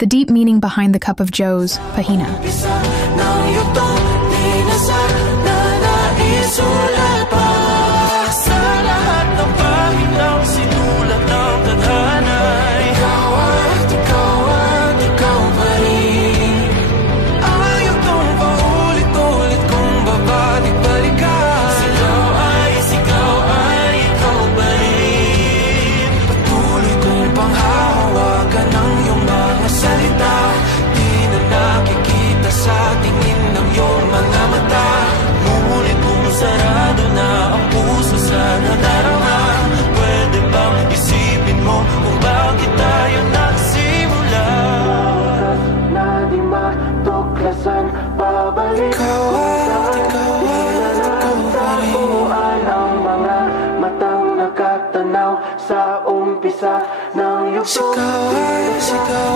the deep meaning behind the Cup of Joe's Pahina. Sa umpisa ng yugto.